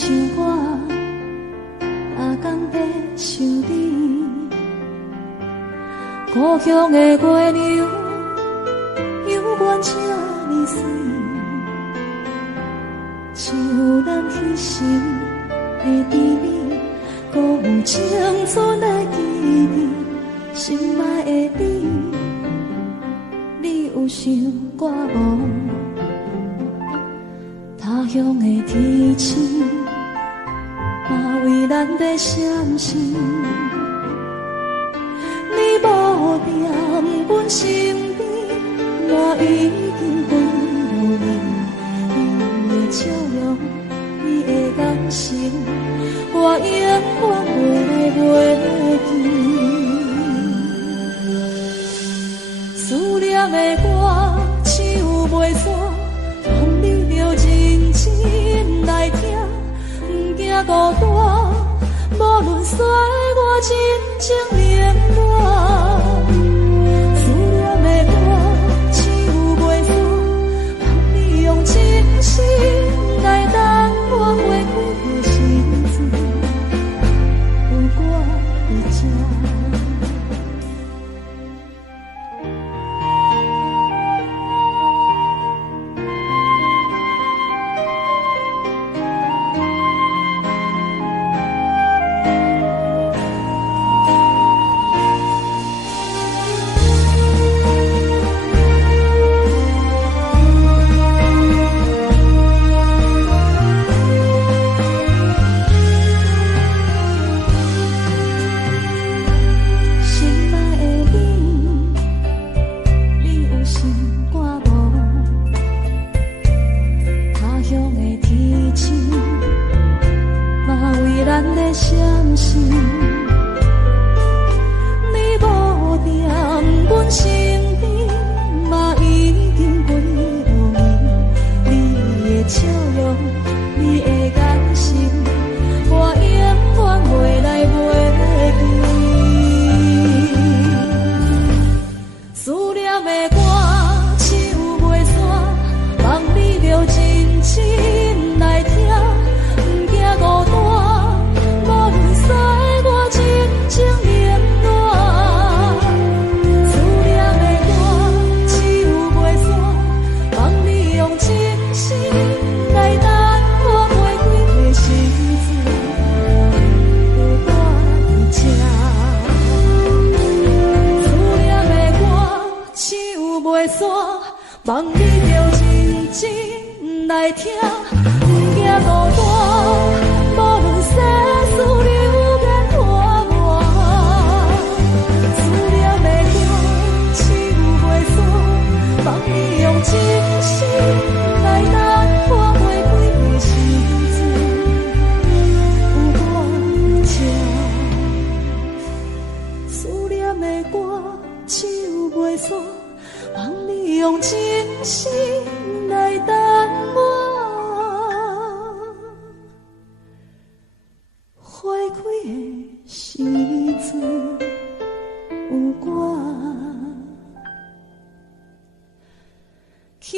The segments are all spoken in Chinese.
像我，哪天要想你？故乡的月亮，犹原这呢水，像咱彼时的甜蜜，搁有青春的记忆，心爱的你，你有想我无？他乡的天星，嘛为咱在闪烁。你无在阮身边，我已经归无你。你的笑容，你的眼神，我永远袂来袂记。思念的我，唱袂煞。望你着认真来听，不惊孤单，无论衰我真情冷暖。思念的我，唱袂煞，望你用真心来等我花开的时阵，有我伫这。望你着认真来听，不惊孤单，无论世事流言破满。思念的歌，唱袂煞，望你用真心来等我花开的时阵，有我这。思念的歌，唱袂煞，望你用真心来等我花开的时阵，有我徛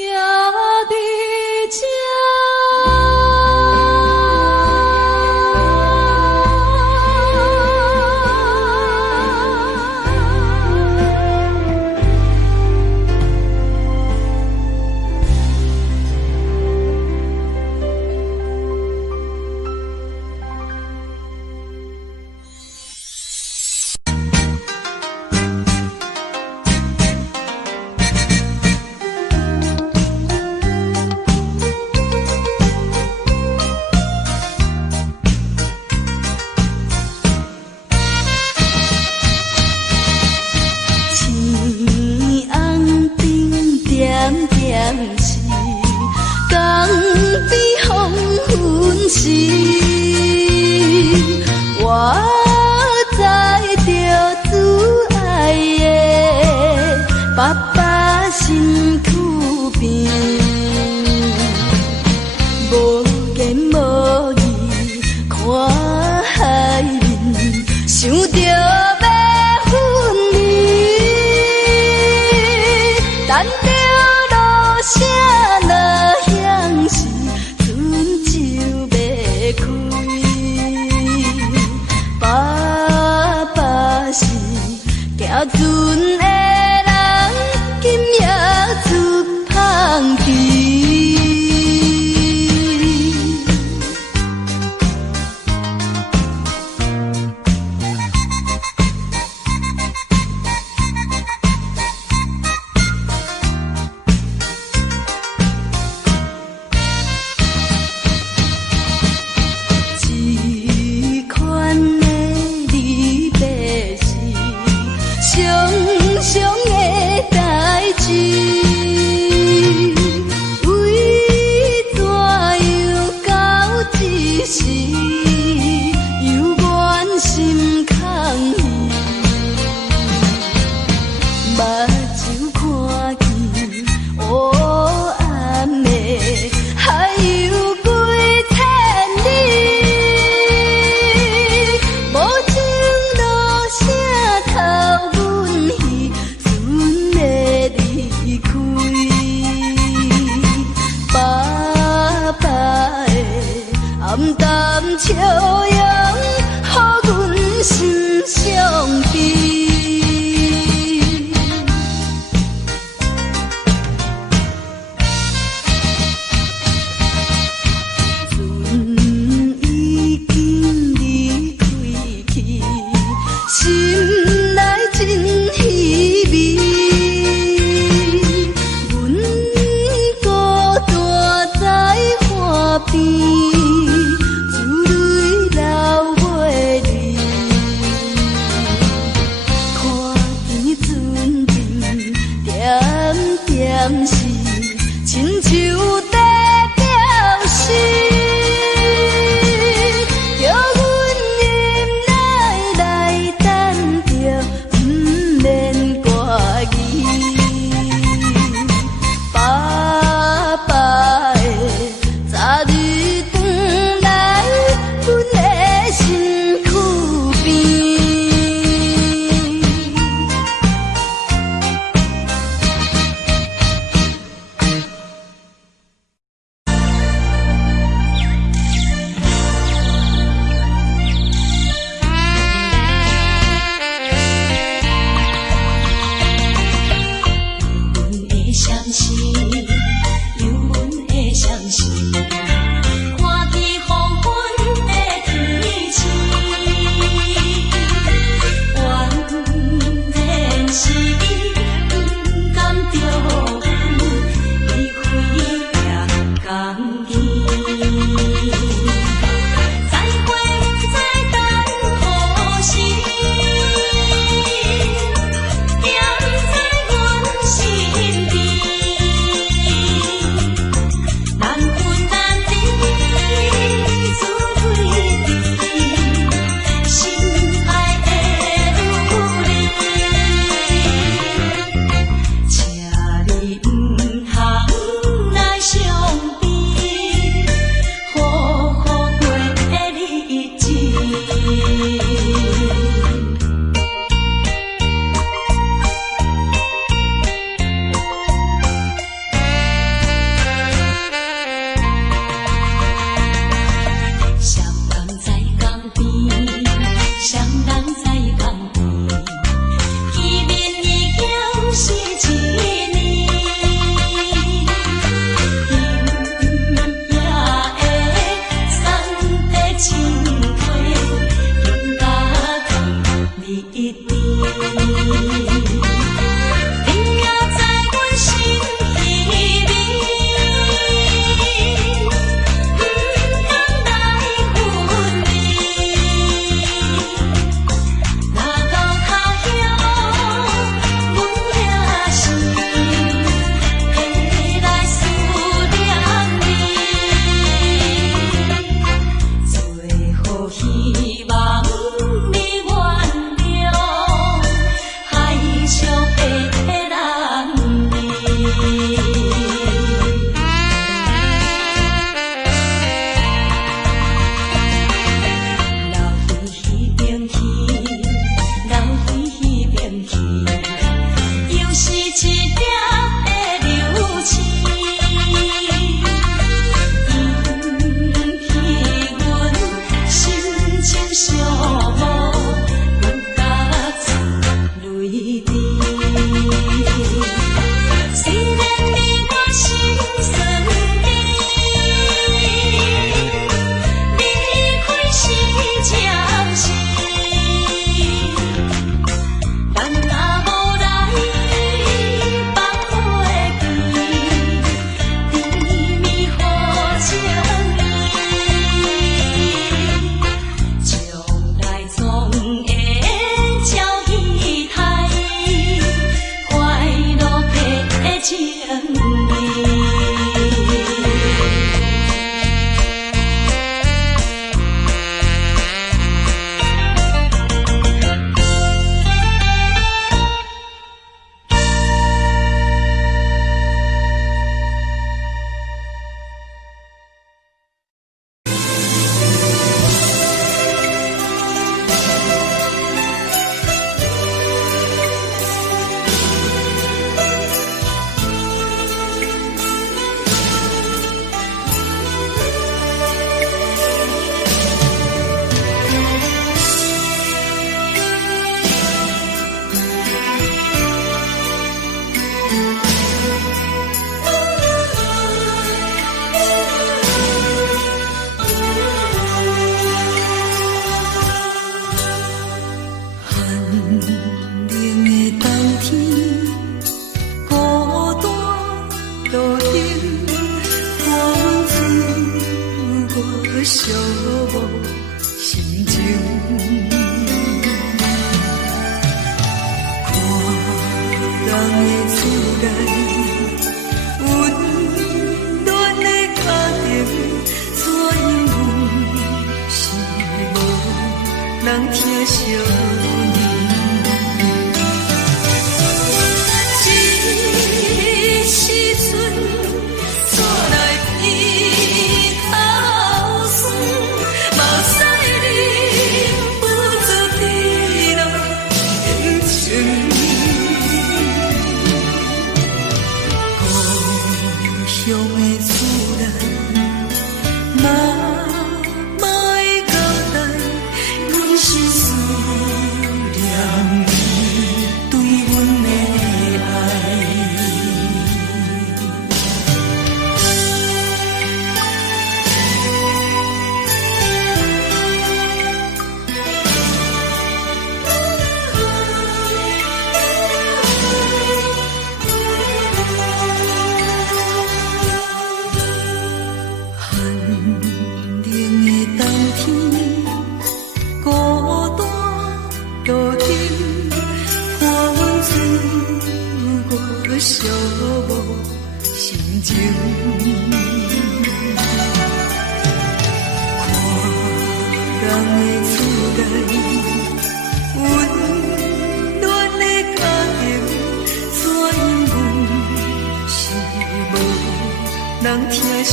笑容，予阮心伤悲。亲像在表示，叫阮忍耐来等着，不免挂疑。爸爸的早日转来，阮的身躯边。寂寞心情。看人的厝内温暖的家庭，怎因阮是无人疼惜？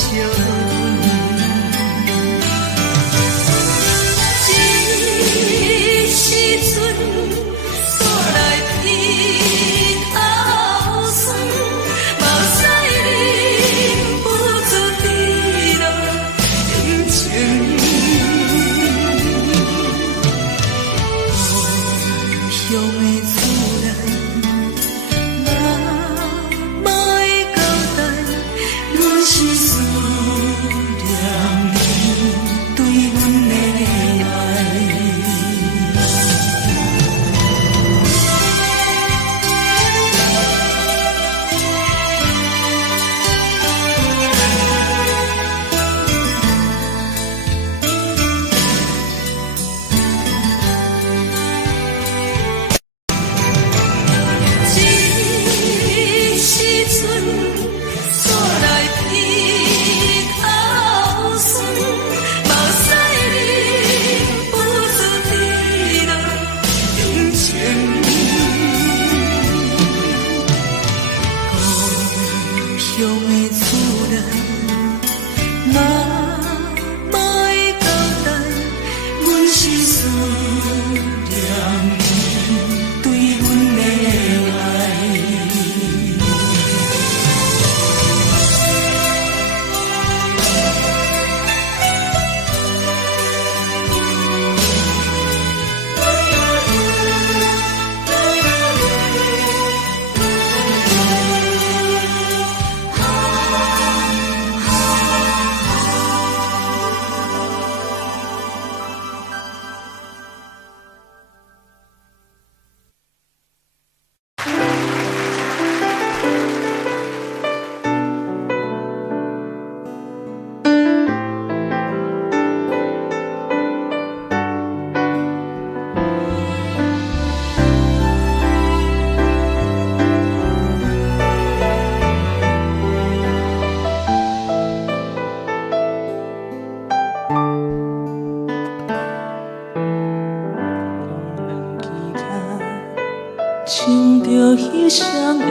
彼双的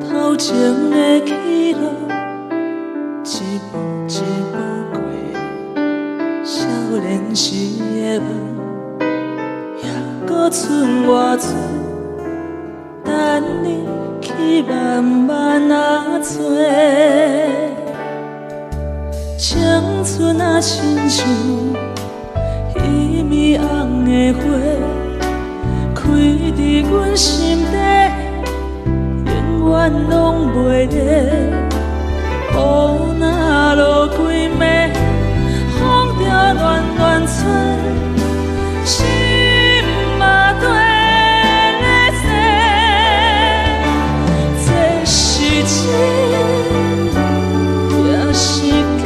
头前的起落，一步一步过少年时的梦，还搁剩偌多，等你去慢慢啊做。青春啊，亲像迄暝红的花。开伫阮心底，永远拢袂离。雨若落几暝，风着乱乱吹，心嘛跟咧坐。这是真，也是假，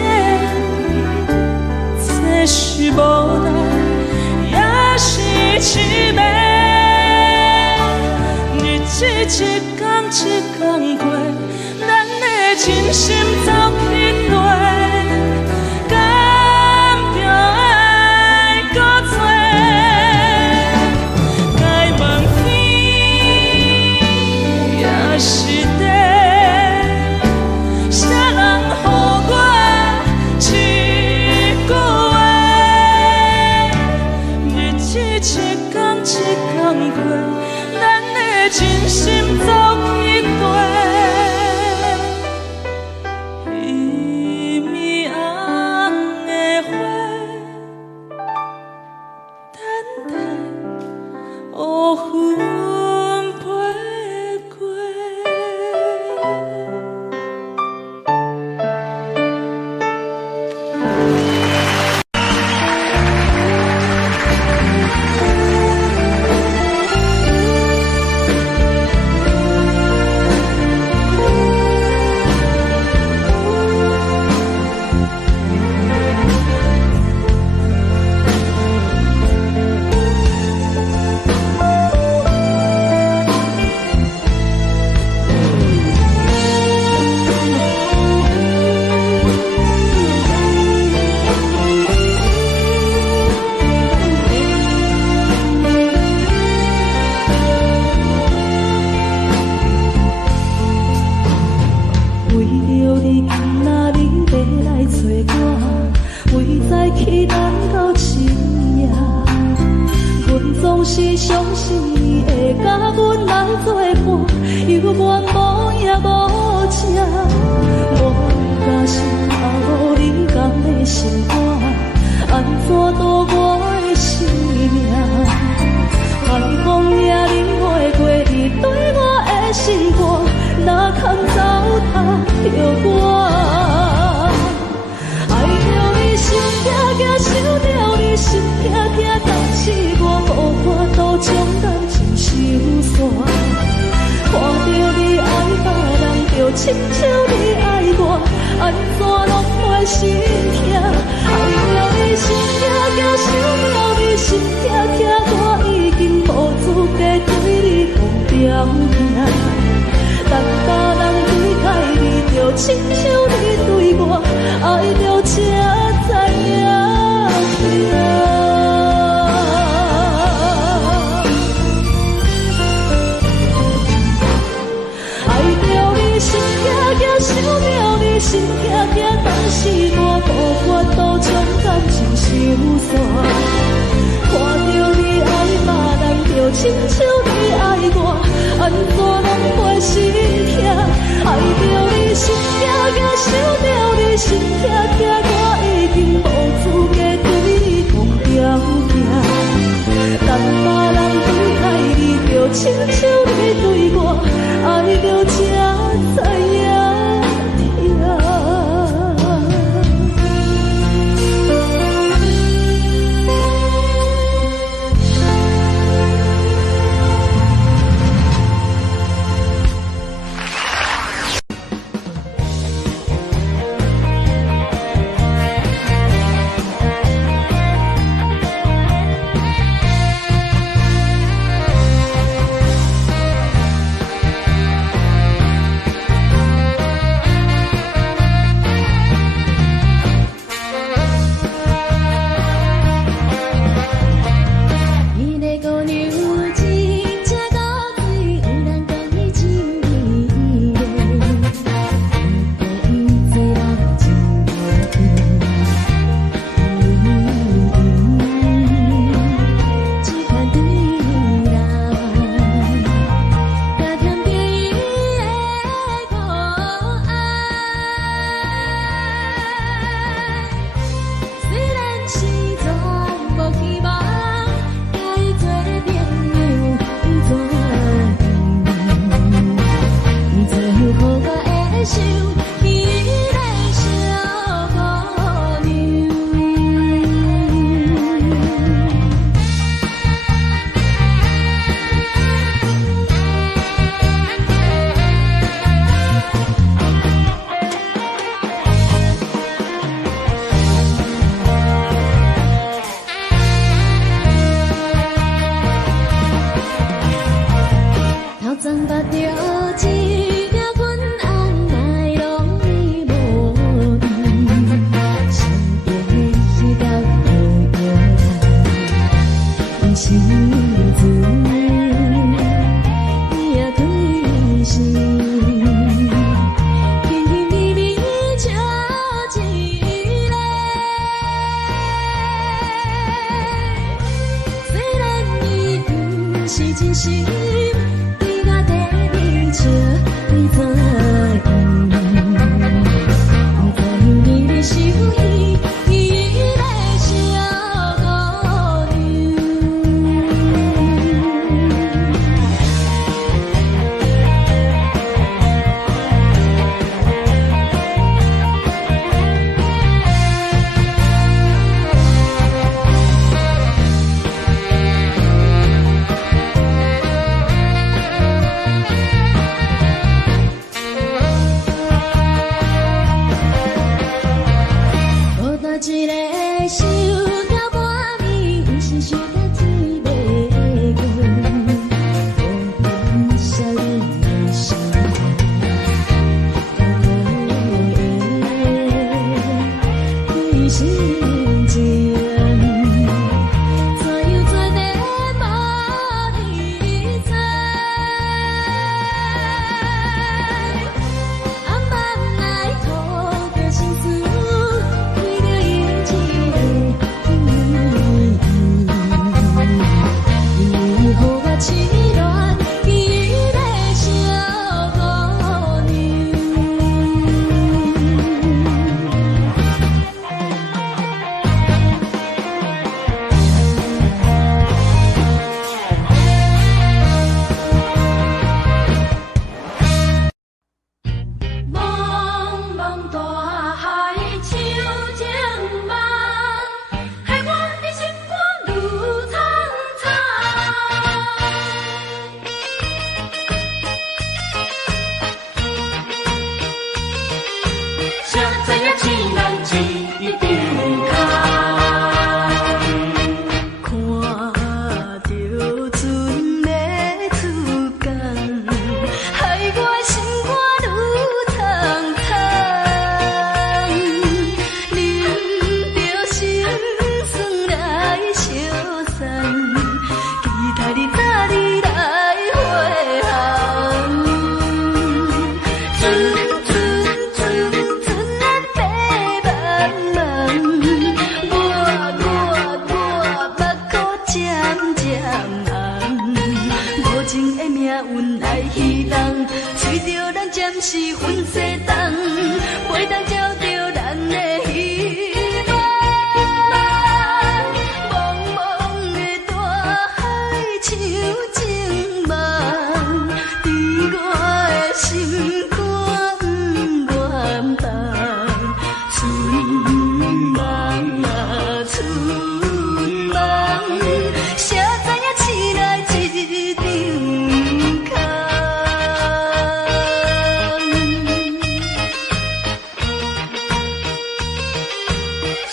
是会甲阮来作伴，犹原无影无迹。我假是头路你甘的心肝，安怎度我的生命？海风掠你花过，你对我的心肝，哪堪糟蹋着我？爱着你心痛痛，想着你心痛痛，但是我无法度将感情收煞。看着你爱别人，就亲像你爱我，安怎拢会心痛？爱着你心痛痛，想着你心痛痛，我已经无资格对你讲条件。但别人对待你，就亲像你对我，爱着才知影痛。爱着你心痛痛，想着你心痛痛，但是我无法度将感情收煞。看着你爱别人，就亲像你爱我，安怎拢会心痛？爱着你心痛痛，想着你心痛痛，我已经无资格对你讲条件。但别人对待你，就亲像你对我，爱着才知影痛。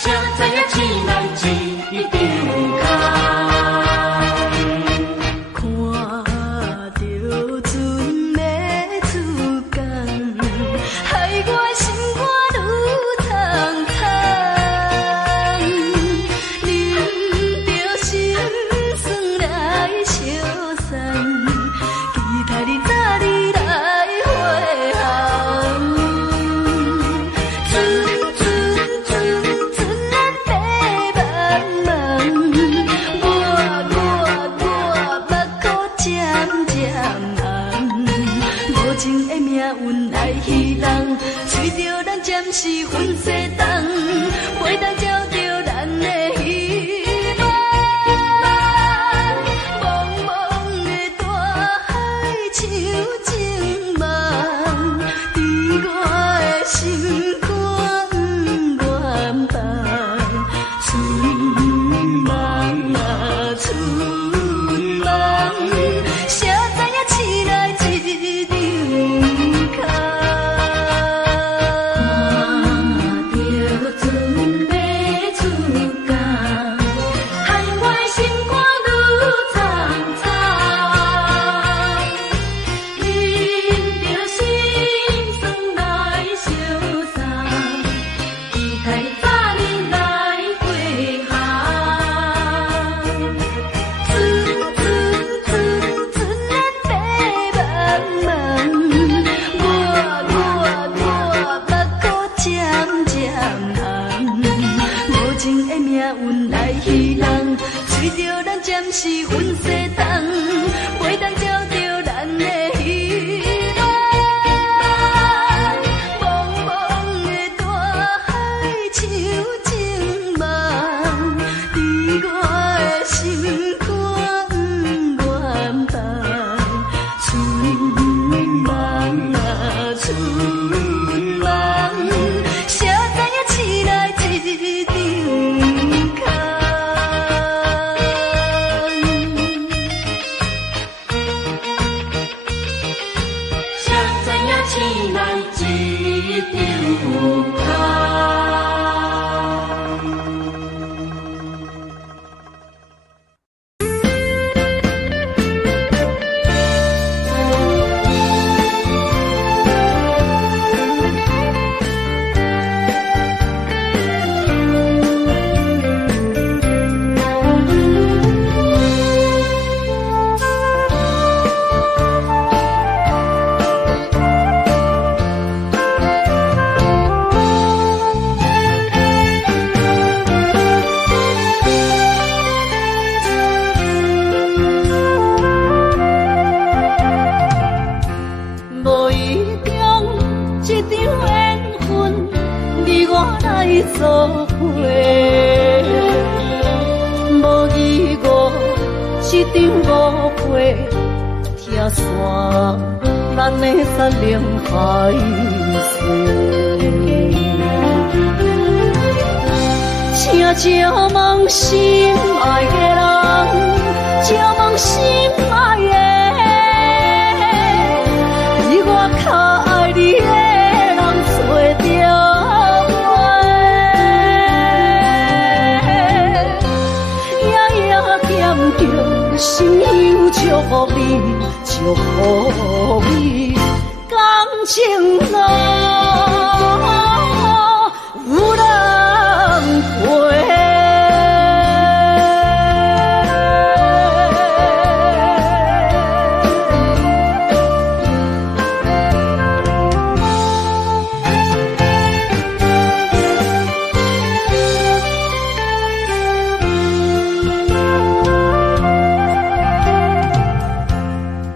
谁知影醒来一张空？看着船要出港，害我心肝愈淌淌。啉着心酸来相送，期待你早日来回航。船咱白茫茫，我目眶渐渐红，无情的命运来戏弄，随着咱暂时分西东，袂当照着咱的希望。茫茫的大海像情梦，伫我的心肝远放。春梦啊春梦，谁知影醒来一张空？看着船要出港，害我的心肝愈苍苍。啉着心酸来相送，期待早日来回航。船咱白茫茫，我目眶渐渐红，无情的命运来戏弄，随着咱暂时分西东，袂当照着咱的希望。茫茫的大海像情梦，伫我的心肝远放。春梦啊春梦，谁知影醒来一张空？谁知影醒来一张空？无意中一场缘分，你我来作伙。无意外一场误会，拆散咱的山盟海誓。请照问心爱的人，照问心爱的。比我较爱你的人找着我，夜夜惦着心忧祝福你，祝福你感情路有人陪。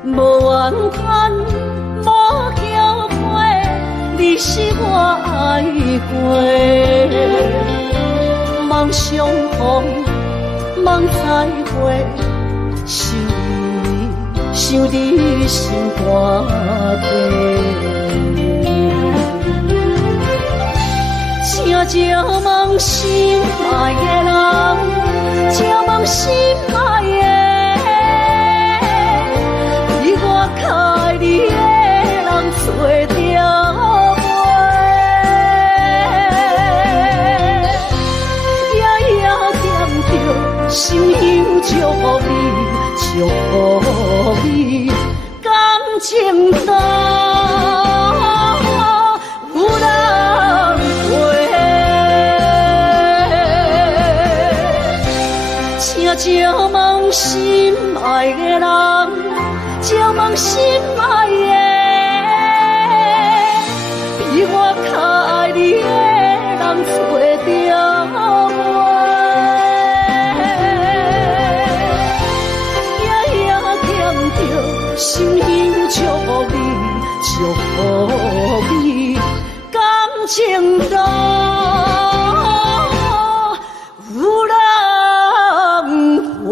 无怨叹，无后悔，你是我爱过。梦相逢，梦再会，想你心肝底。请照问心爱的人，照问心爱的。我较爱你的人找着我，夜心爱的，比我较爱你的人找着我。心有祝福你，祝福你，感情路有人陪。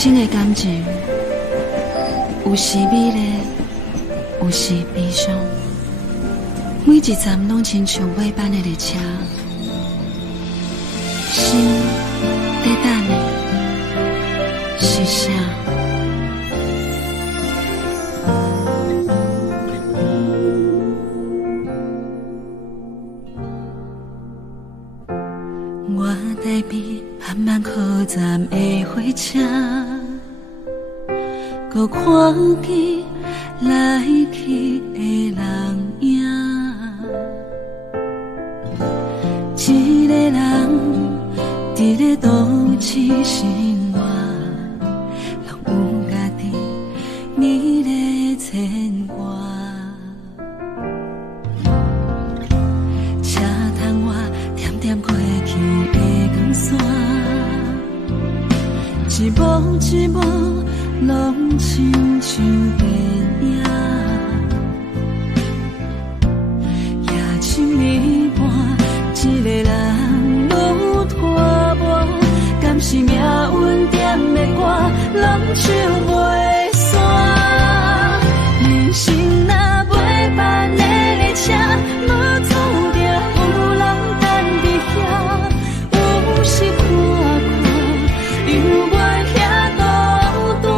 生的感情，有时美丽，有时悲伤。每一站拢亲像尾班的列车，心在等的是啥？我台边慢慢靠站的火车，搁看见来去的人影。一个人伫咧都市生活，拢有家己美丽牵挂。车窗外点点过去的光线，一幕一幕拢亲像电影。夜深暝半，一个人愈拖磨，敢是命运点的歌，人唱袂散。人生若袂办的列车，无注定有人等伫遐。有时看看，犹原遐孤单，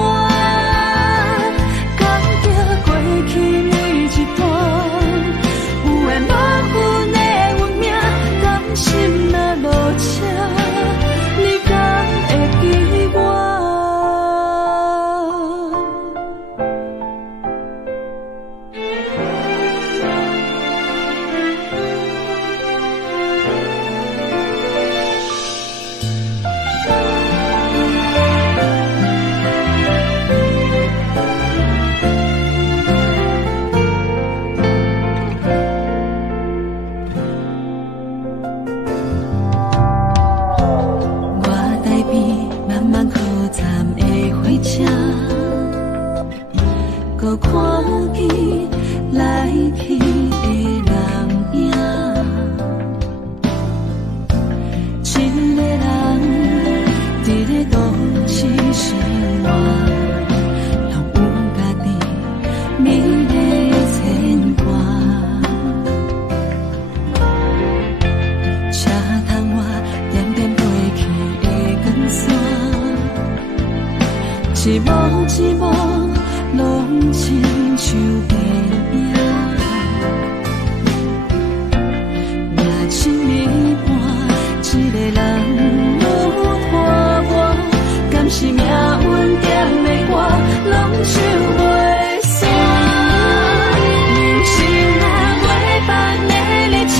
感觉过去每一段，有缘无分的运命，甘心若落车，你敢会记我？我台边慢慢靠站的火车，搁看见来去的人影。一个人伫咧都市生活，拢有家己美丽牵挂。车窗外点点飞去的光线，一幕一幕拢亲像电影。夜深暝半，一个人愈拖磨，敢是命运点的歌，拢唱袂散。人生若袂办的列车，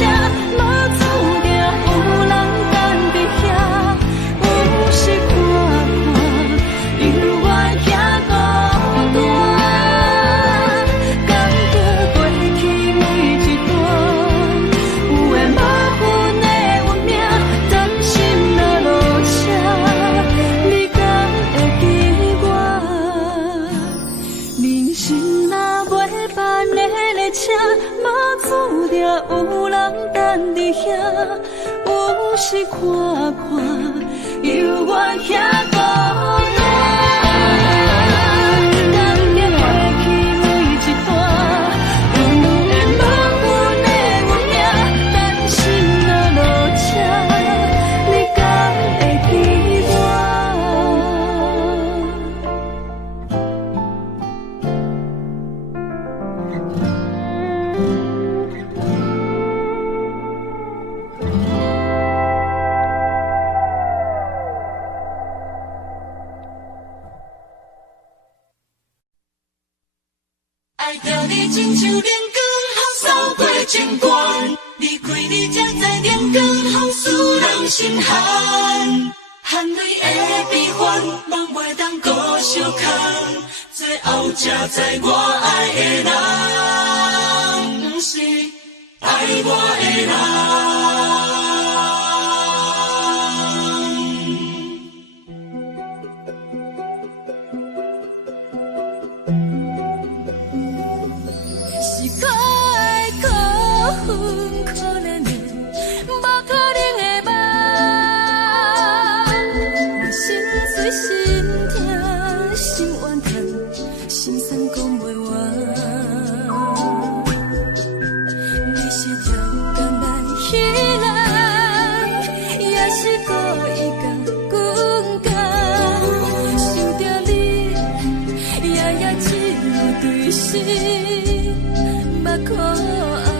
无注定有人等伫遐。有时看看，犹原遐孤单，感觉过去每一段，有缘无分的运命，甘心若落车，你敢会记我？人生若袂办的列车，无注定有人等伫遐。有时看看，犹原遐孤单，感觉过去每一段，有缘无分的运命，甘心若落车，你敢会记我？爱着你亲像连光，风扫过情关。离开你才知连光，风使人心寒。含泪的悲欢，望袂当搁相牵。最后才知我爱的人，不是爱我的人。是可爱可恨可怜的，无可能的梦，我心碎心痛。是目眶红。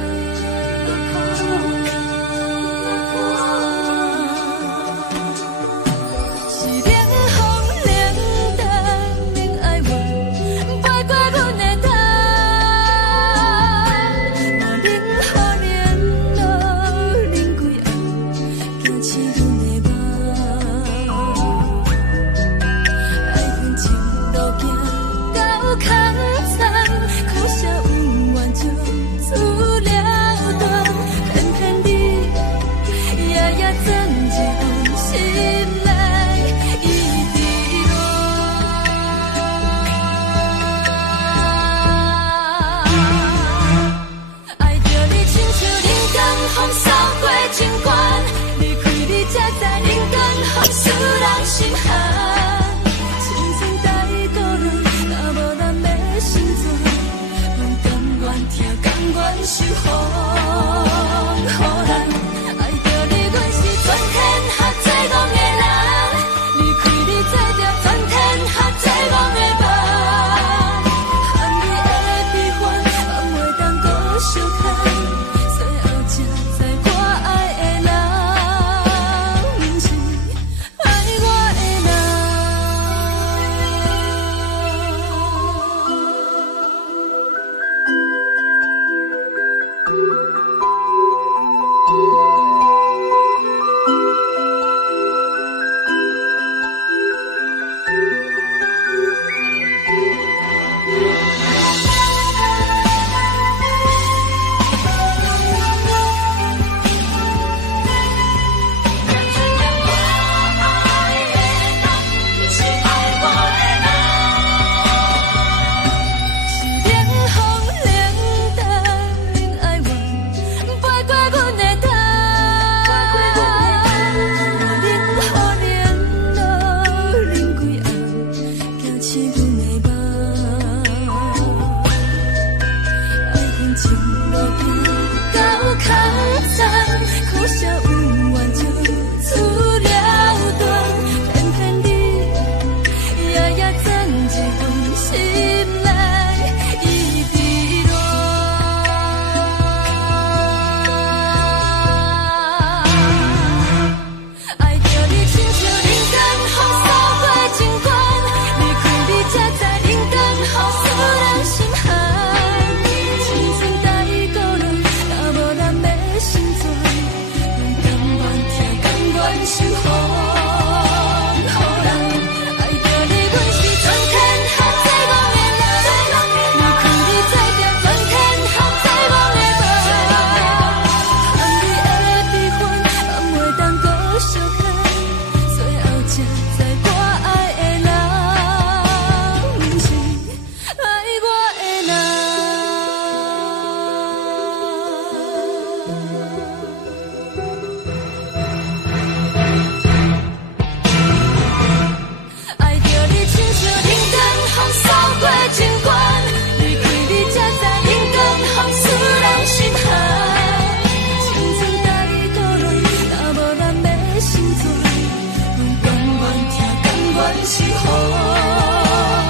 守护，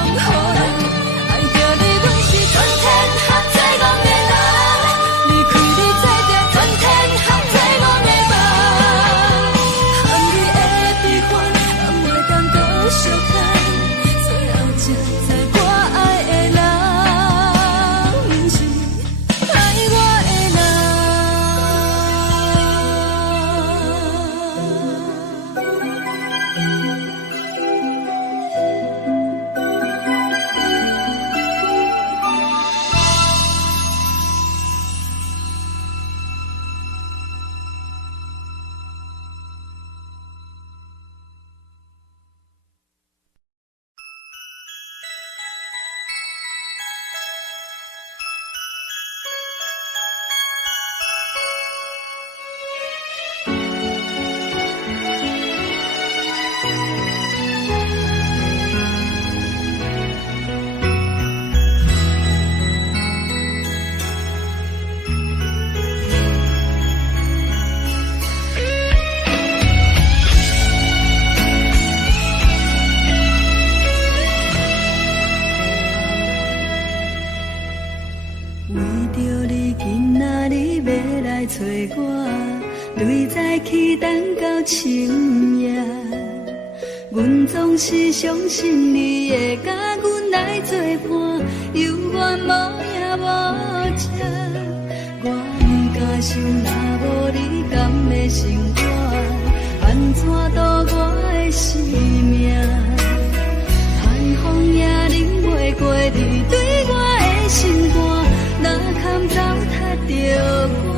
予人爱着你，阮是全天下最戆的人。离开你，做着全天下最戆的梦。含你的悲欢，嘛袂当搁相牵。最后才知我爱的人，不是爱我的人。我，对早起等到深夜。阮总是相信你会甲阮来作伴，犹原无影无迹。我不敢想，若无你甘会生活，安怎度我的生命？寒风也忍袂过你对我的心肝，哪堪糟蹋着我？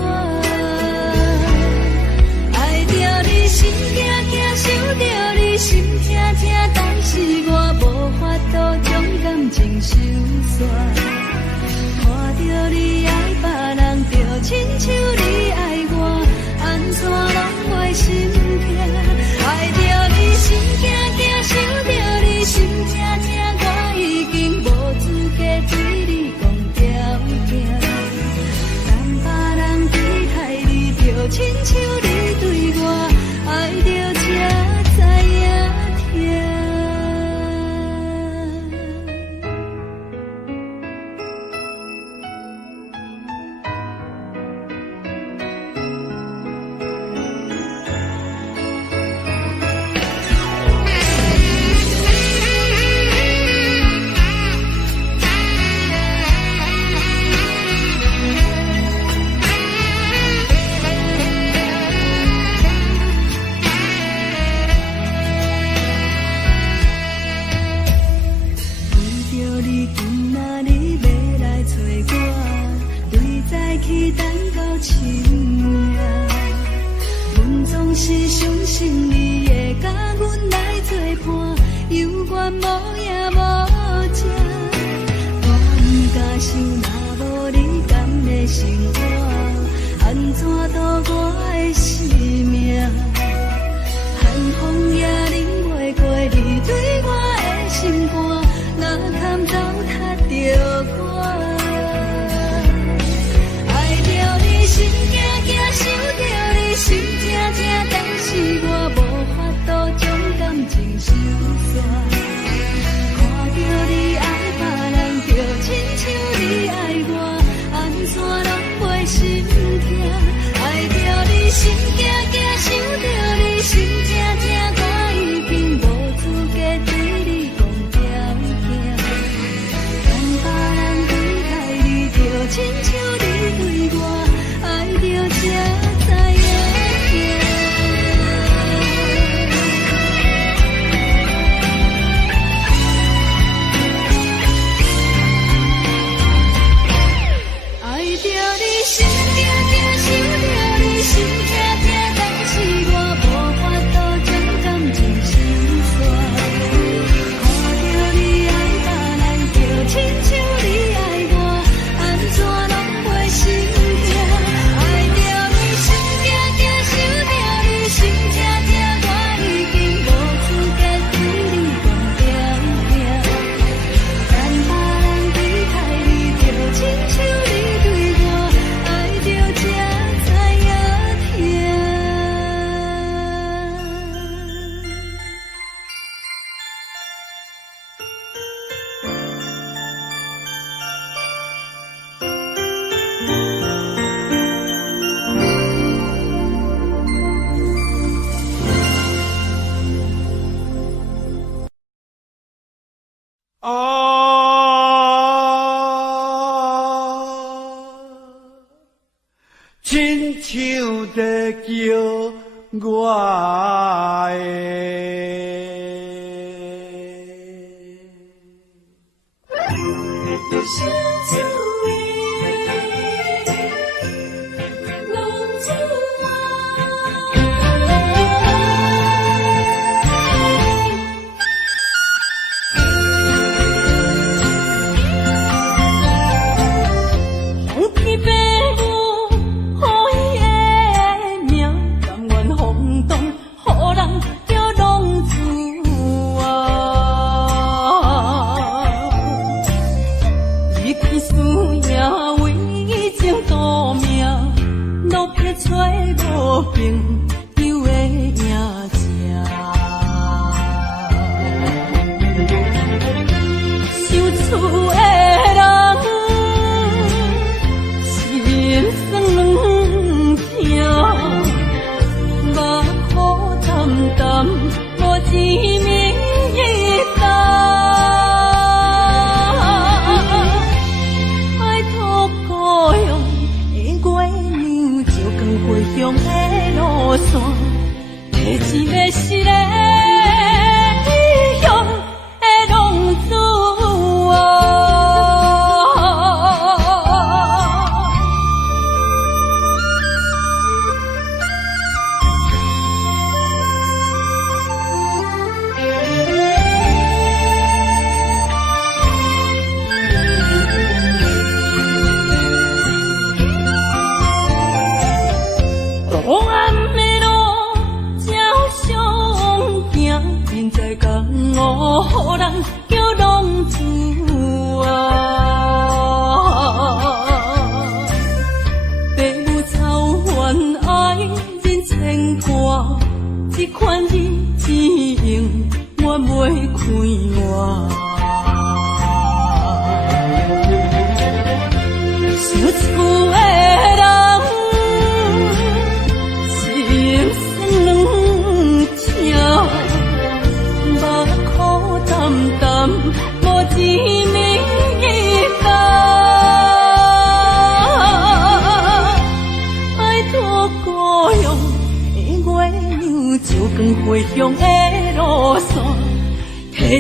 爱着你心惊惊，想着你心痛痛，但是我无法度将感情收煞。看着你爱别人，就亲像你爱我，安怎拢袂心痛？爱着你心惊惊，想着你心痛痛，我已经无资格对你讲条件。等别人对待你，就亲像你对我，爱着才知影痛。是相信你会甲阮来作伴，犹原无影无迹。我不敢想，若无你甘会生活，安怎度我的生命？寒风也忍袂过你对我的心肝，哪堪糟蹋着我？爱着你心惊惊，想着你心痛痛，但是我无法度将感情收煞。看着你爱别人，就亲像你爱我，安怎拢袂心痛？爱着你心惊惊，想着你心痛痛，我已经无资格对你讲条件。等别人对待你，就亲像你对我，爱着才知影痛。爱着你心惊惊，想着你心痛痛，但是我无法度将感情收煞。看着你爱别人，就亲像你爱我，安怎拢袂心痛？爱着你心惊惊，想着你心痛痛，我已经无资格对你讲条件。等别人对待你，就亲像你对我，爱着才知影痛。亲像在叫我心酸。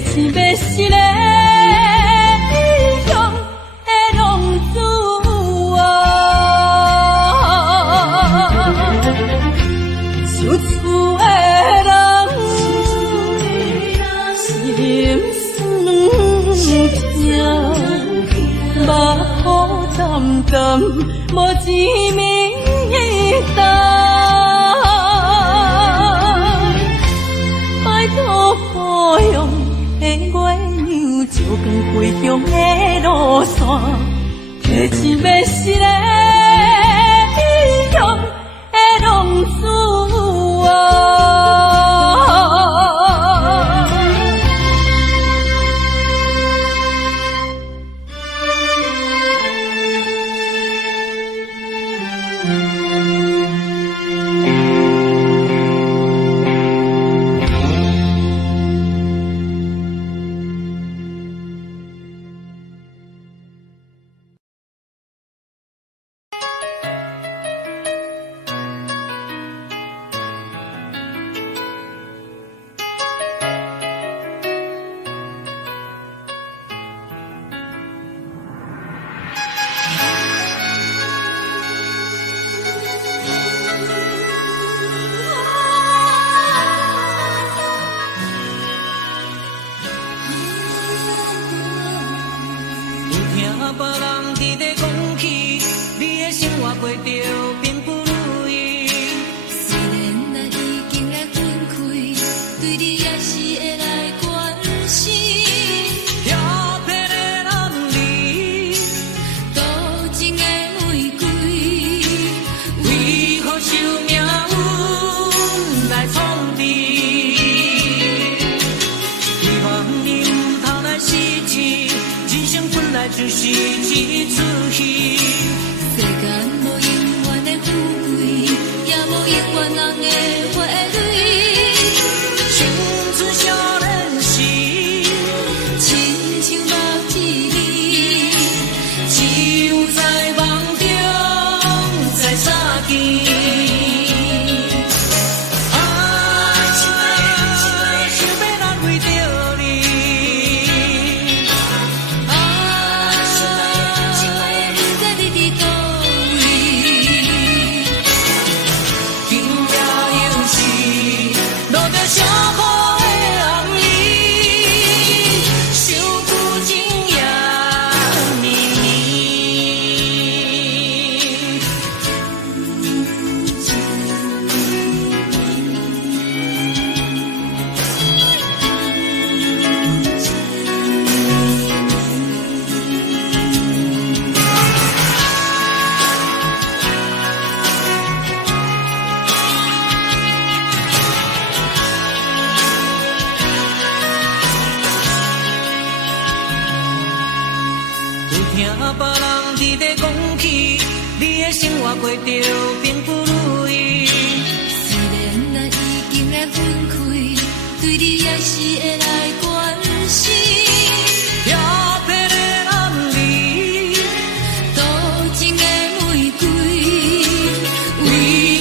钱要是个英雄的浪子收厝的人心酸痛，目眶澹澹，无一面的拜托保佑的月亮，照光归乡的路线，提钱要是个英雄的浪子就是一出戏。世间无永远的富贵，也无永远人的花蕊。青春少年时，亲像目一字，只有在梦中才相见。过着并不如意，虽然咱已经来分开，对你也是会来关心。漂泊的男儿，多情的玫瑰，为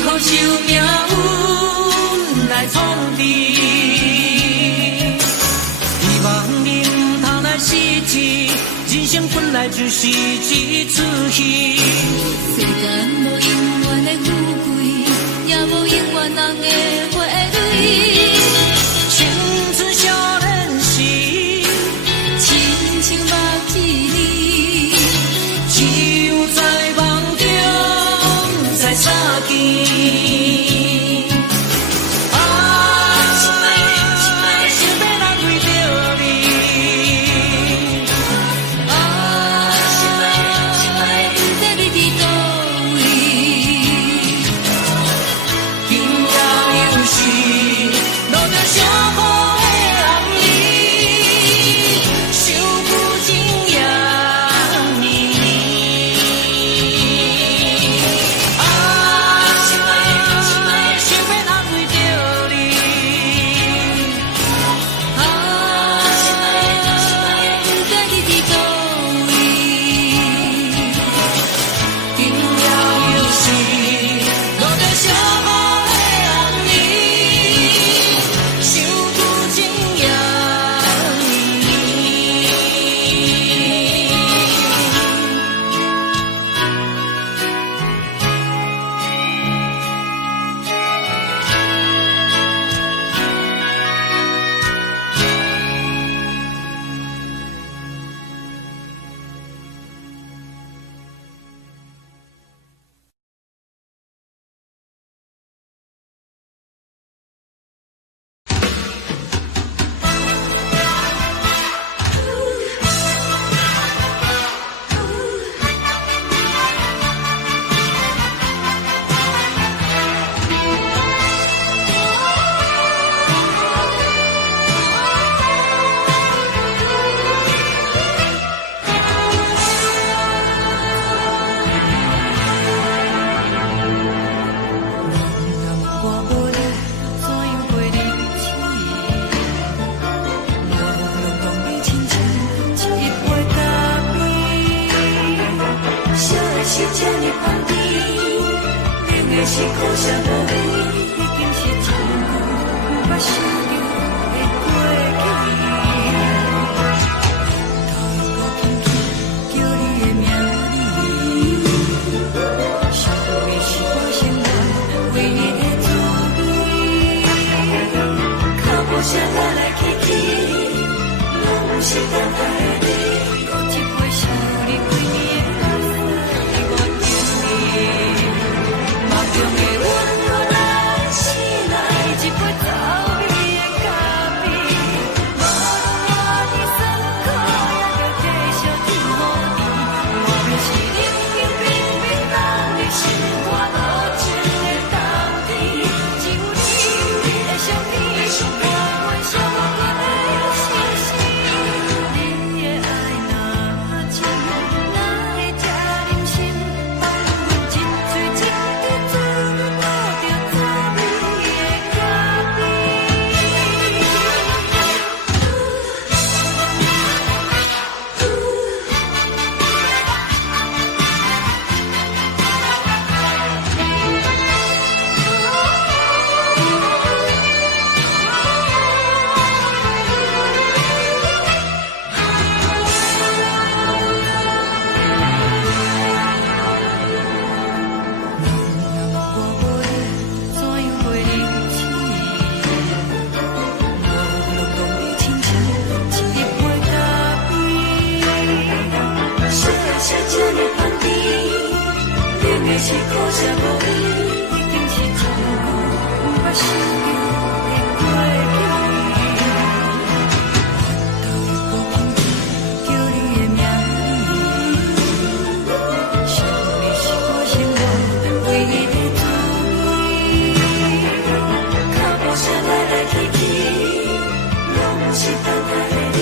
何受命运来创治？希望你不通来失志，人生本来就是一出戏。世间无永远的富贵，也无永远人的花蕊。青春少年时，亲像目一字，只有在梦中才相见。是这呢放低，冷的是苦涩无味，已经是一句不捌想着的过去。头一个轻轻叫你的名字，想的是我心内为你的滋味，脚步声来来去去，拢是等待的你。是苦涩无味，已经是一句不捌想着的过去。头一个叫你的名字，想的是我心内为你的滋味，脚步声来来去去，拢是等待的你，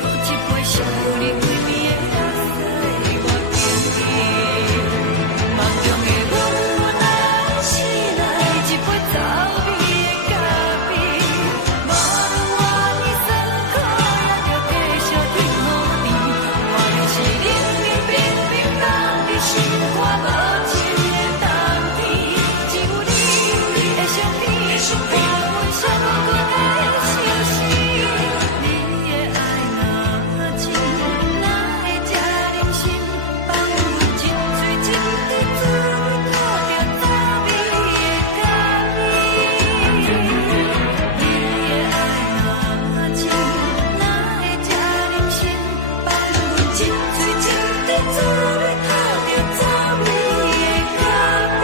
喝一杯烧你对面的绿色的我敬你。梦中的阮来醒来，一杯走味的咖啡，无论我的酸苦，也着继续甜乎甜。我就是冷冷冰冰放伫心肝无情的冬天，只有你的相片，伴阮相共的相思。你的爱若真，哪会这忍心放阮一嘴一滴滋味，吐着走味的咖啡？你的爱若真，哪会这忍心放阮一嘴一滴滋味，吐着走味的咖啡？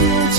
我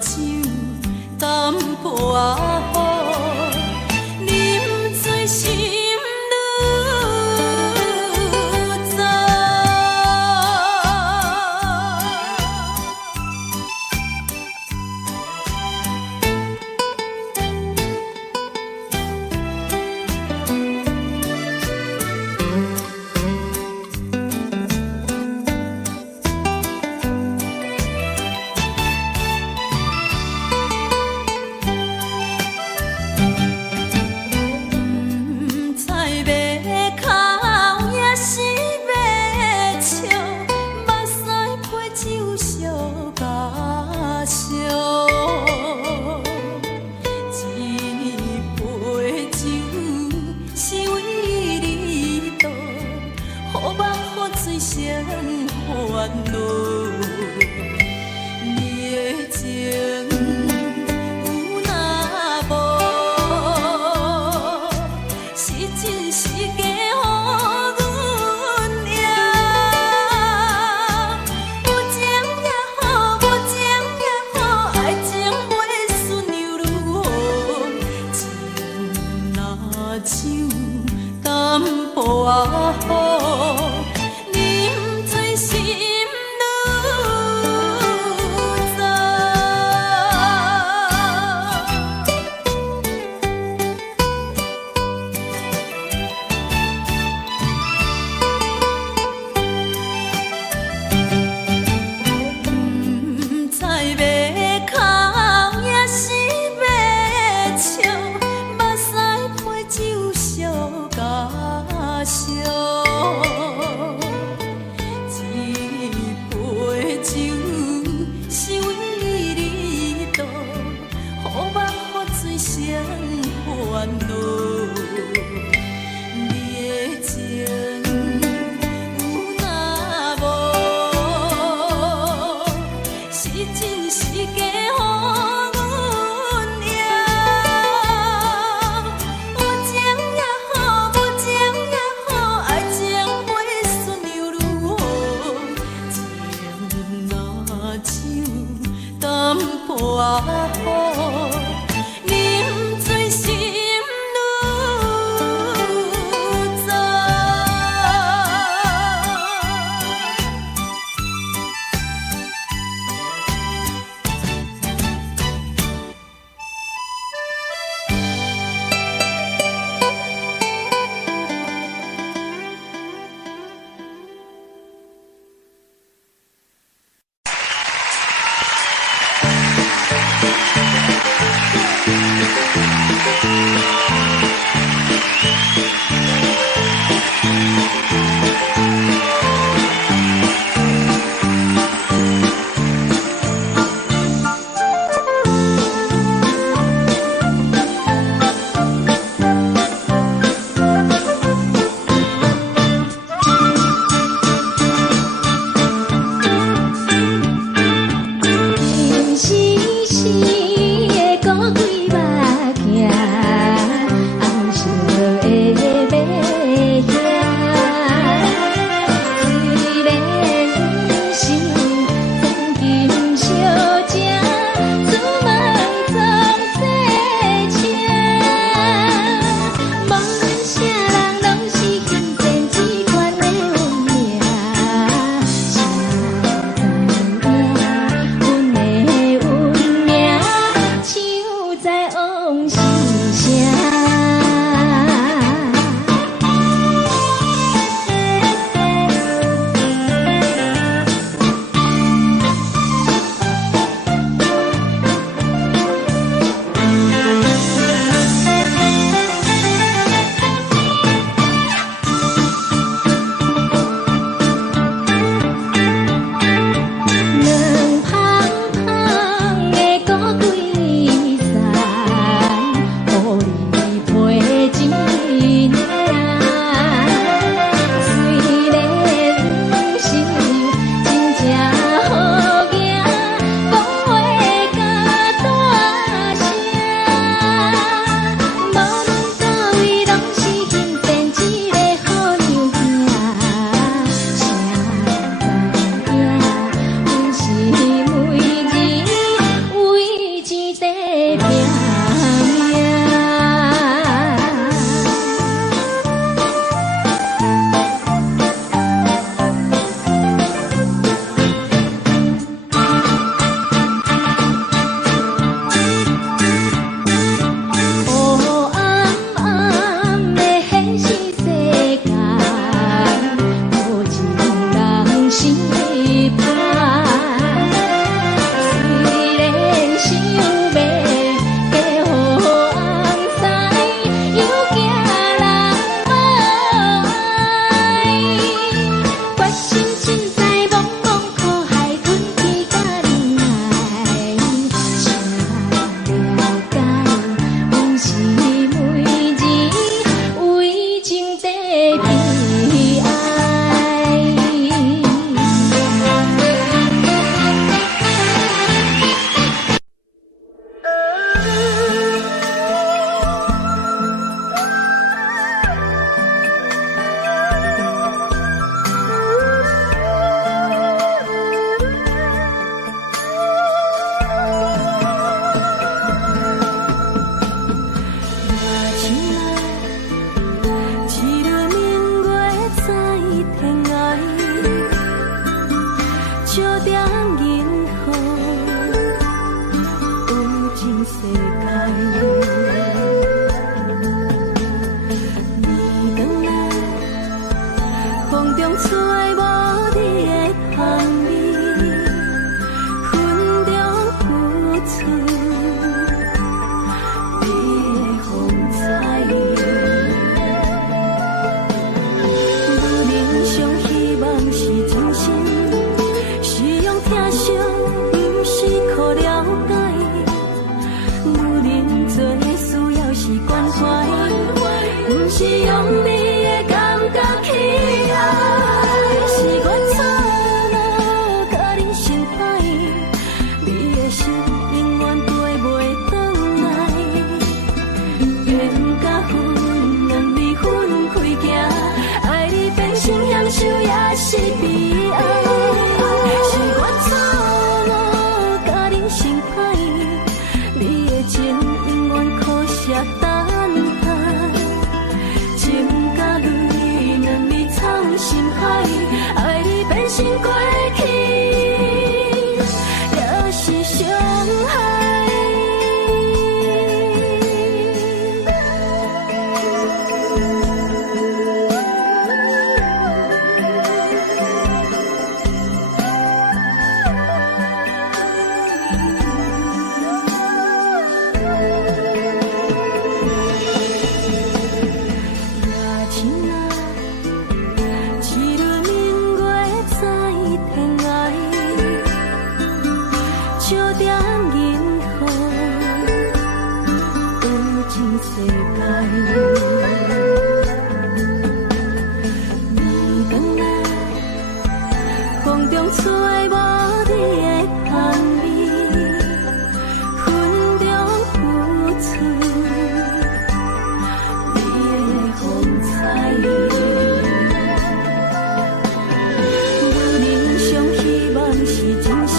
酒淡薄仔好，啉醉心愈糟。小点银河，有情世界。暝光啊，风中吹无你的香味，云中浮出你的风采。我人生希望是真心，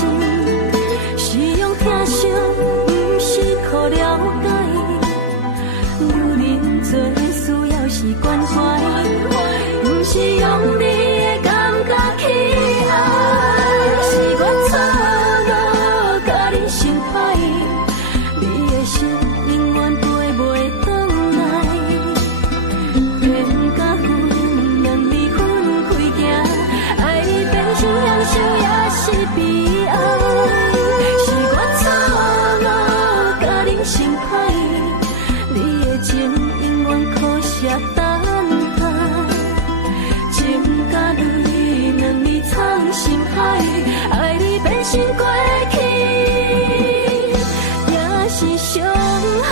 是用疼惜，不是靠了解。有人最需要是关怀，不是用你的感觉去爱。是我错误，甲你心歹，你的心永远飞袂转来。缘甲分，两离分开行，爱你变成享受也是悲哀。是我错误，甲你心歹，你的情永远可惜等待。情甲泪，两字藏心海，爱你变成过去，也是伤害。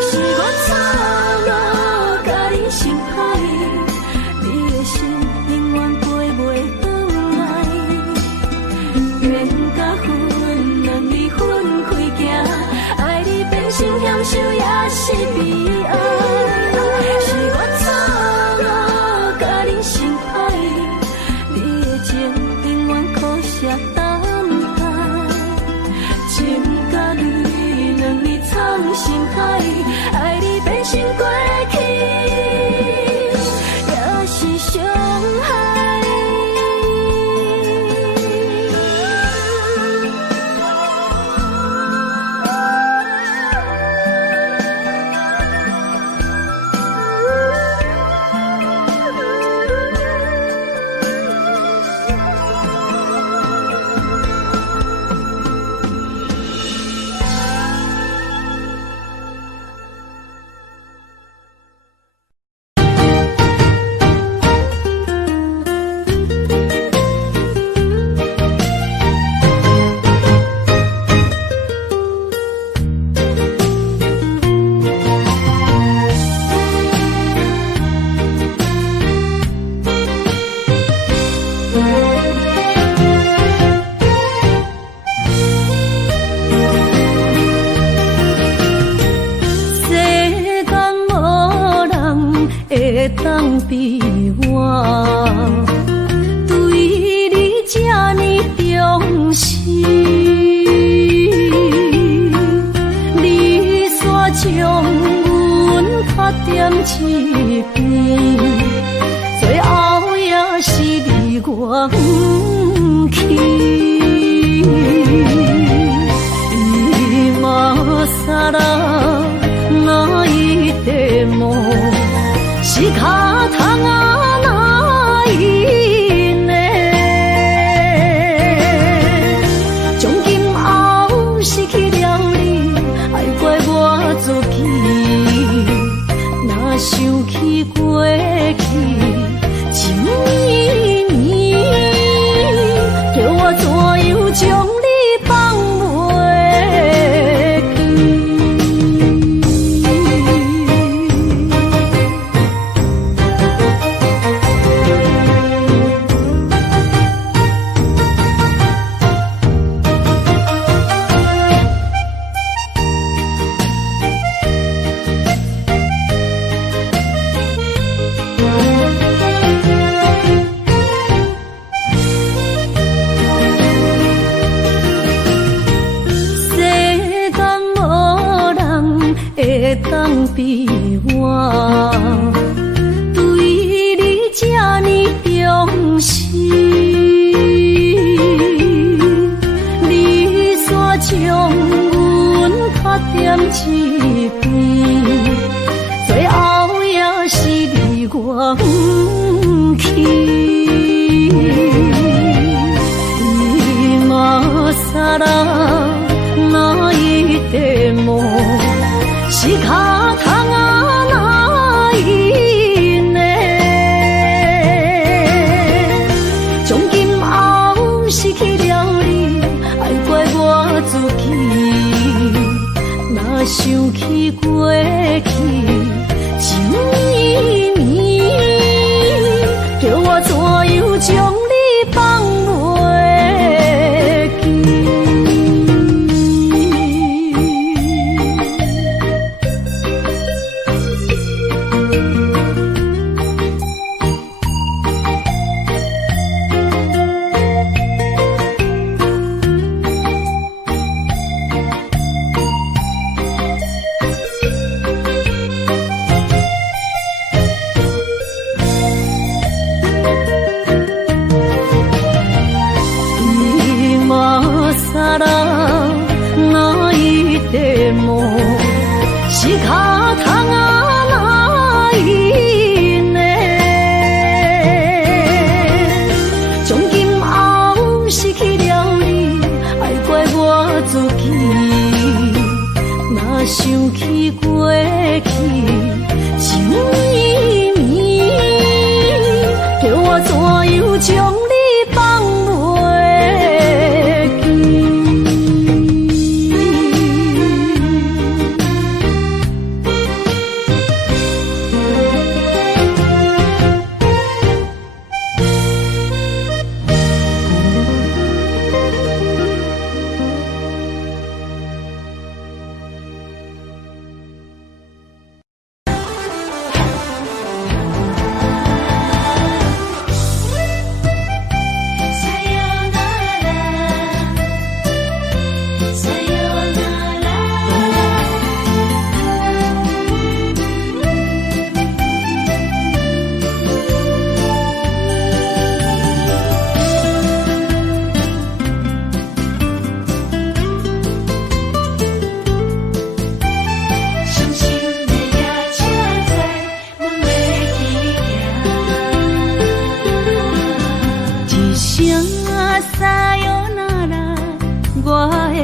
是我错误，甲你心歹，你的心永远飞袂转来。缘甲分，两离分开行，爱你变成享受也是悲哀。是我错误，甲你心歹，你的情永远可惜等待。情甲泪，两字藏心海，爱你变成过去，也是伤害。会当比我对你这呢重视，你煞将阮较点一边，最后也是离我不去。今ら泣いても仕方がないね。從今後失去了你，愛怪我自己，若想起過去情意意，叫我怎樣將你放袂？当比我对你这呢重视，你煞将阮较点一边，最后也是离我不去。今ら泣いても仕方がないね。從今後失去了起过去，情绵绵，叫我怎样将你放袂记？是脚痛啊哪伊呢？从今后失去了你，爱怪我自己。若想起过去，情绵绵，叫我怎样将你放袂记？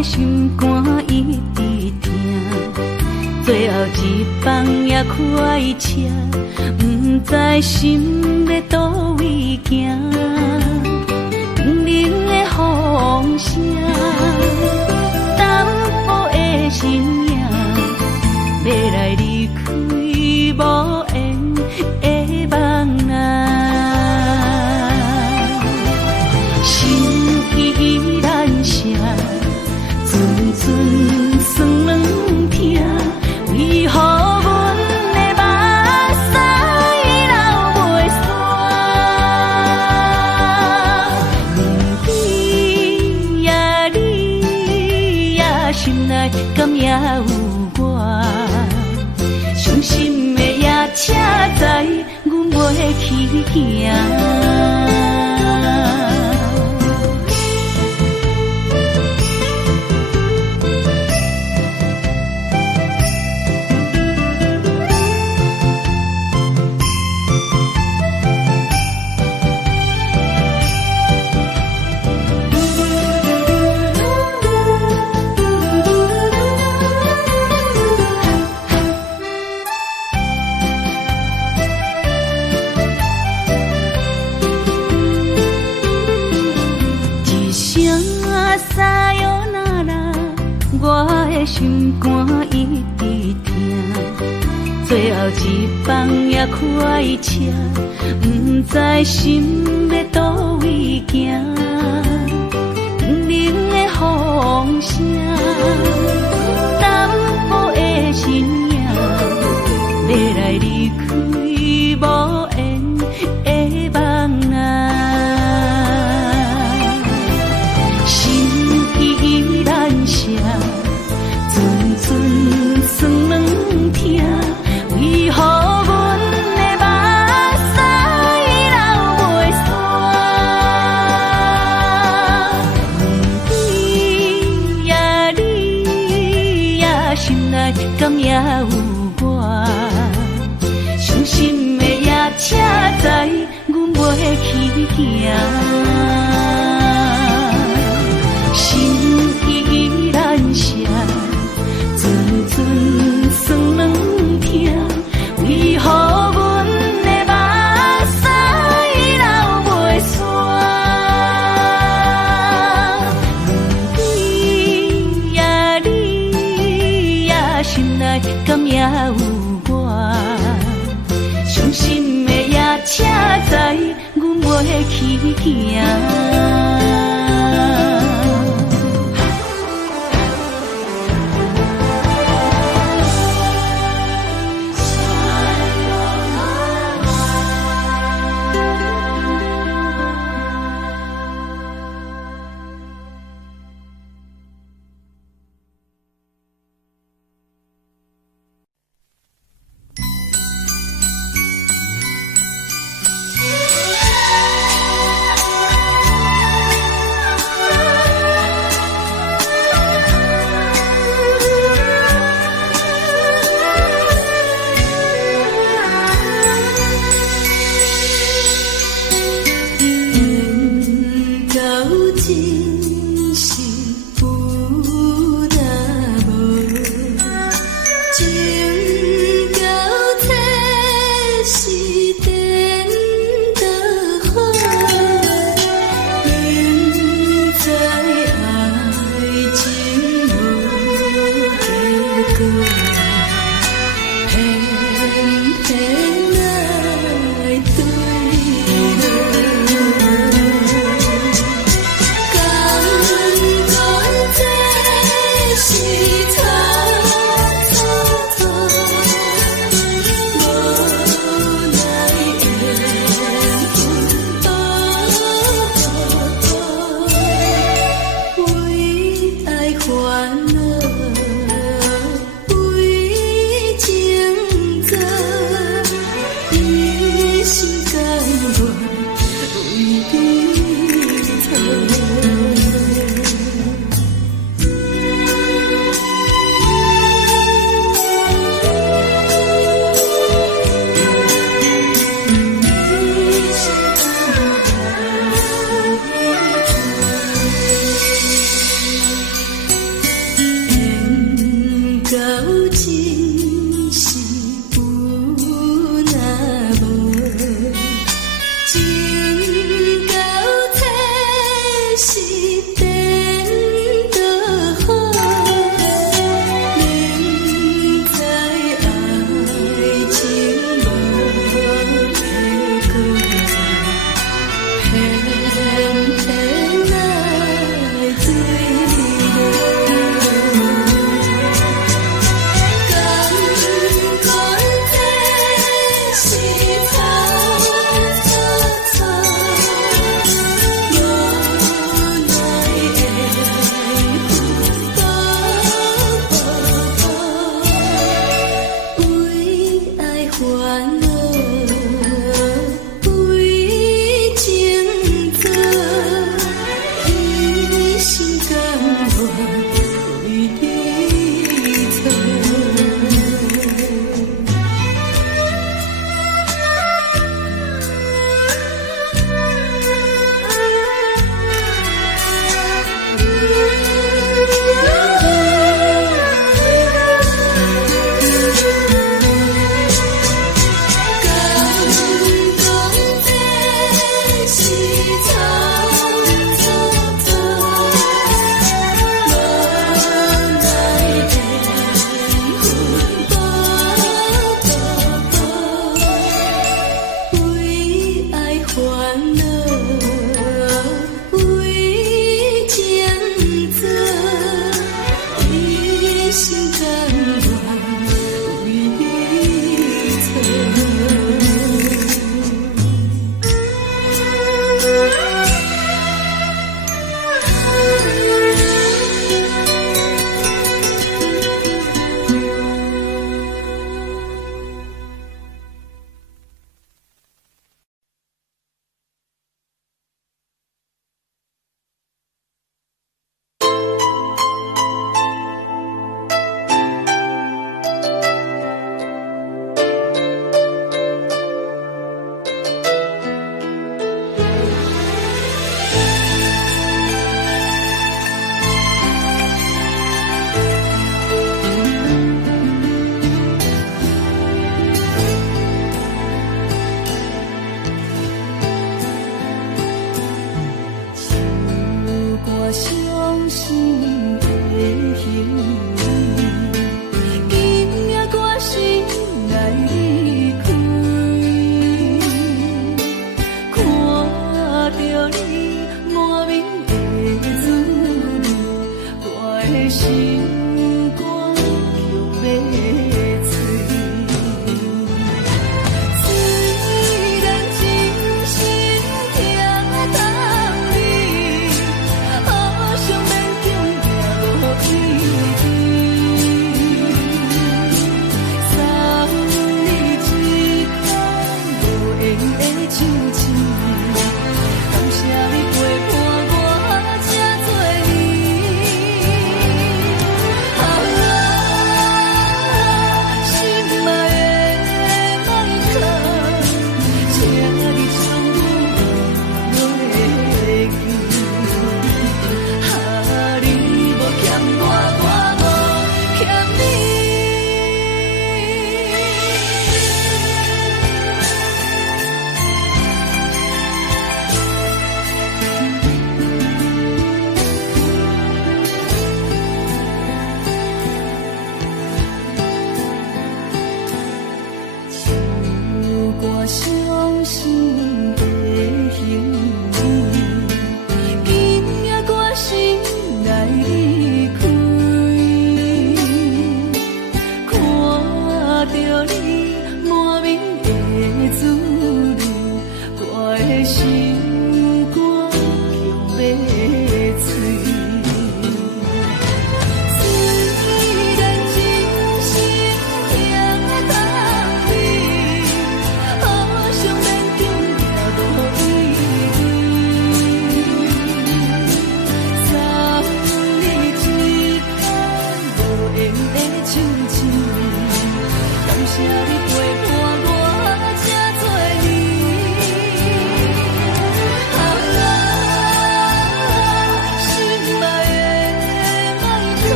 心肝一直疼，最后一放也开车，不知心要倒位行。冷冷的风声，淡薄的身影，要来离开无缘的梦啊，心依然舍。阵酸软痛，为何阮的目屎流袂煞？面对呀你呀，心内敢也有我？伤心的夜车载，阮袂去行。心肝一直疼，最后一放也开车，不知心要倒位行。冷冷的风声，淡薄的身影，要来离开无缘的梦啊，心依然舍。阵酸软痛，为何阮的目屎流袂煞？面对呀你呀，心内敢也有我？伤心的夜车载，阮袂去行。心依然舍。阵酸软痛，为何阮的目屎流袂煞？面对呀你呀，心内是有若无，情交替是颠倒好，明知爱情无结果，偏偏来对落。感觉这是草草草，无奈缘分薄薄，为爱烦恼，为情债，一心甘愿为你错。缘到真是有若无，情交替是颠倒好，明知爱情无结果，偏偏来对落。感觉这是草草草，无奈缘分薄薄，为爱烦恼，为情债，一心甘愿为你错。感觉这是草草草，无奈缘分薄薄，为爱烦恼，为情债，一心甘愿为你错。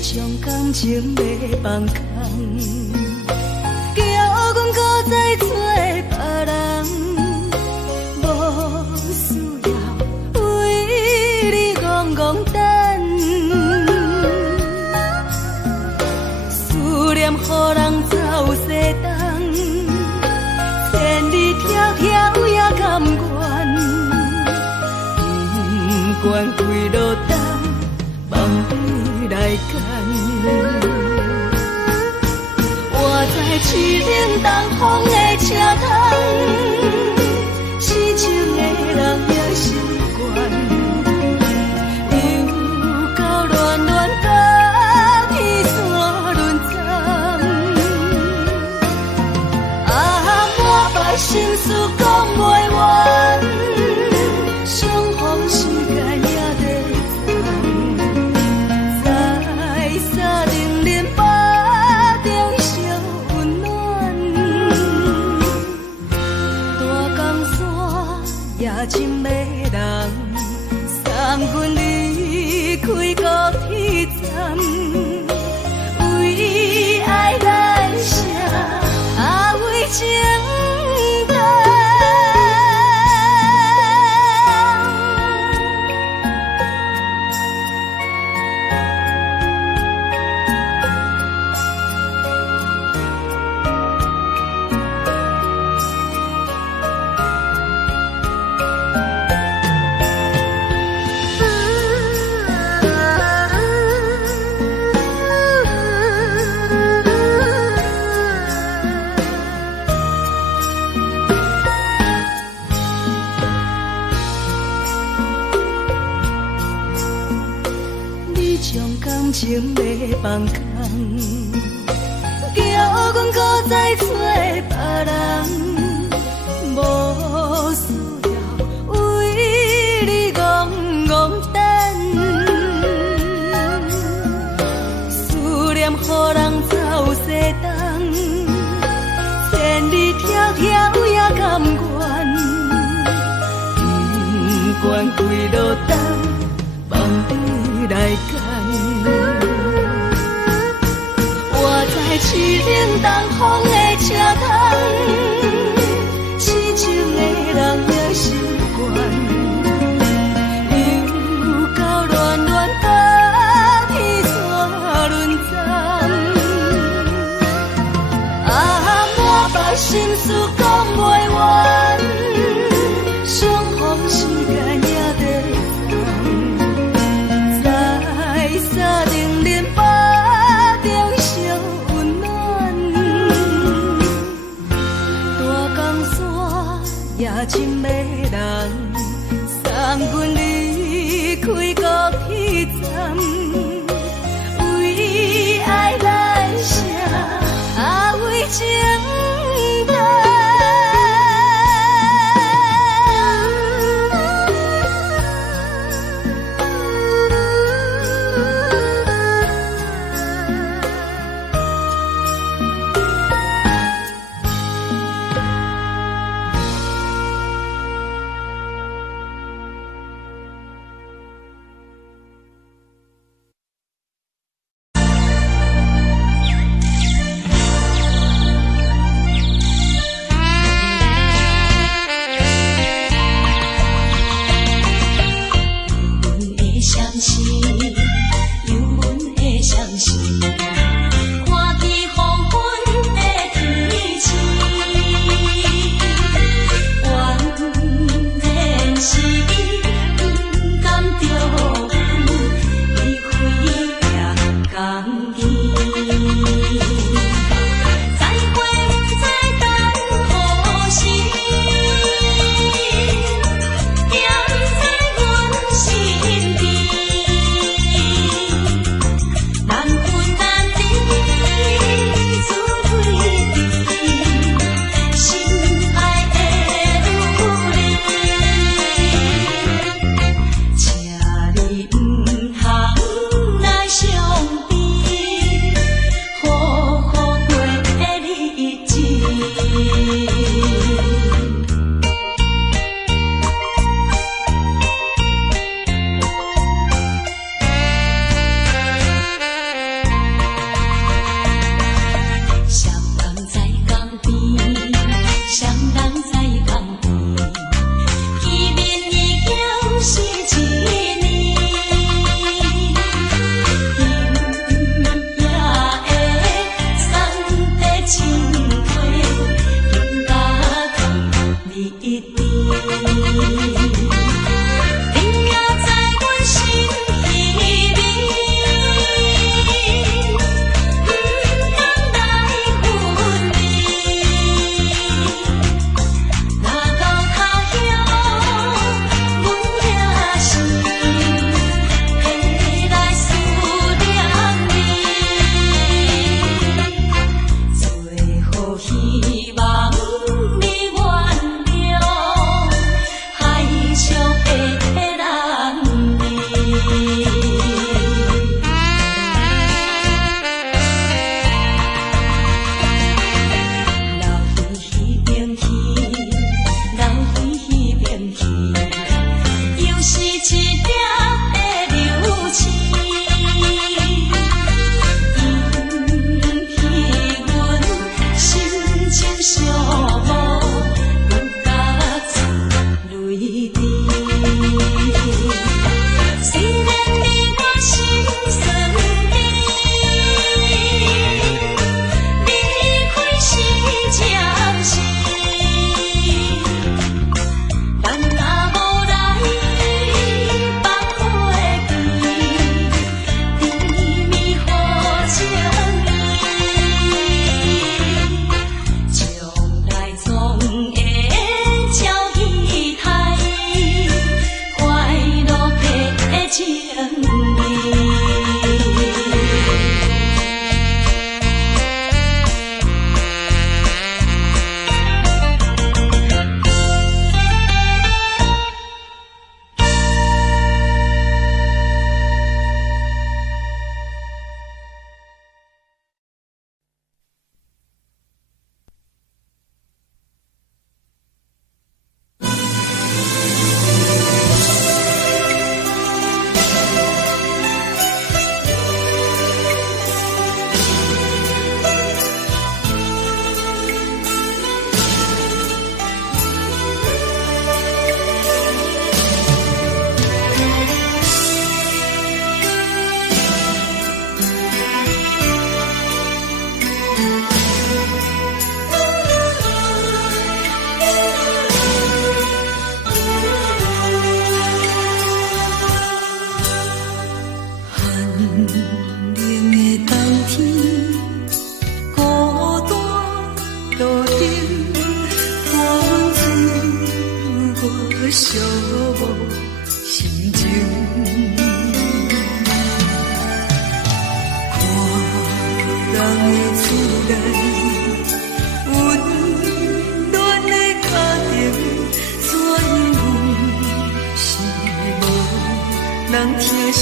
将感情要放空，叫阮搁再找别人，无需要为你戆戆等。思念予人走西东，千里迢迢也甘愿，不管几落冬。梦你来干，我在市顶东风的车窗，痴情的人也习惯，又到暖暖甲天山轮站，啊，满腹心事讲袂完，相逢时间也在在沙定林巴中烧温暖，大江山夜深的人，送阮离开高铁站，为爱来写啊为情长。情要放空，叫阮搁再找别人，无需要为你戆戆等。思念予人走西东，千里迢迢也甘愿，不管几落冬，梦你来干。我在市顶东风的车窗，痴情的人也习惯，又到暖暖甲天山轮站，啊，满腹心事讲袂完，相逢时间也在在沙定林巴中烧温暖，大江山夜深的人，送阮离开高铁站，为爱来写啊为情长。寂寞心情，看人的厝内温暖的家庭，怎样是无人疼惜。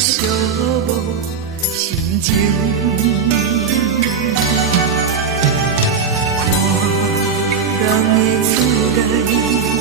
寂寞心情，看人的厝内。